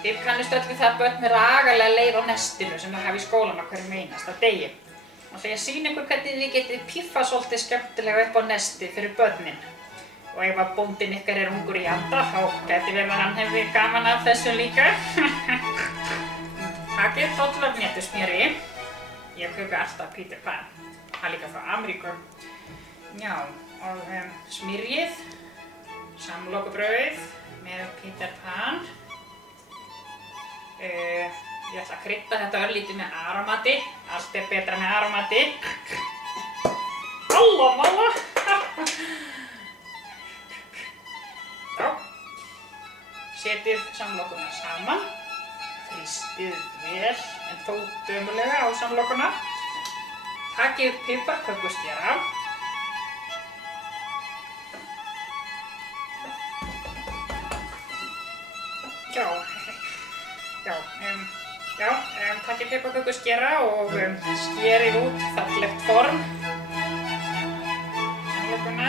Þið kannist öll við það að börn eru agalega leið á nestinu sem það hafa í skólanum á hverjum einasta degi. Nú ætla ég að sýna ykkur hvernig þið getið píffað svolítið skemmtilega upp á nestið fyrir börnin. Og ef að bóndinn ykkar er ungur í anda, þá gæti verið að hann hefði gaman af þessu líka. Takið dollur af hnetusmjöri. Ég kaupi alltaf Peter Pan. Það er líka frá Ameríku. Já, og smyrjið, samlokubrauð með Peter Pan. Ég ætla að krydda þetta örlítið með arómati. Allt er betra með arómati. Malla! Já. Setjið samlokuna saman. Þrýstið vel, en þó dömulega á samlokuna. Takið piparkökuskera. Takið piparkökuskera og skerið út fallegt form. Samlokuna.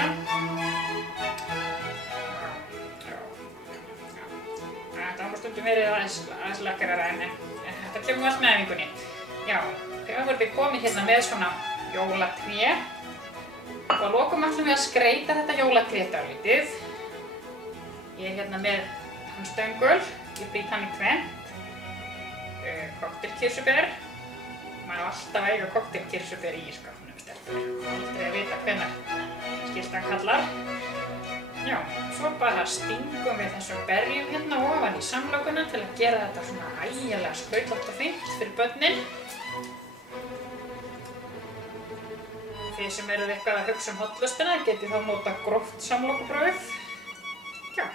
Þetta var stundum verið aðeins lakkarara en þetta kemur allt með æfingunni. Já, þegar vorum við komið hérna með svona jólatré. Og að lokum ætlum við að skreyta þetta jólatré dálítið. Ég er hérna með tannstöngul, ég brýt hann í tvennt. Kokteilkirsuber. Maður á alltaf að eiga kokteilkirsuber í ísskápnum stelpur. Aldrei að vita hvenær skyldan kallar. Já, svo bara stingum við þessum berjum hérna ofan í samlokuna til að gera þetta svona ægilega skrautlátt og fínt fyrir börnin. Þið sem eruð eitthvað að hugsa hollustina getið þá nota gróft samlokubrauð. Já,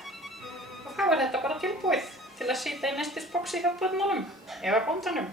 og þá er þetta bara tilbúið til að setja í nestisboxi hjá börnunum eða bóndanum.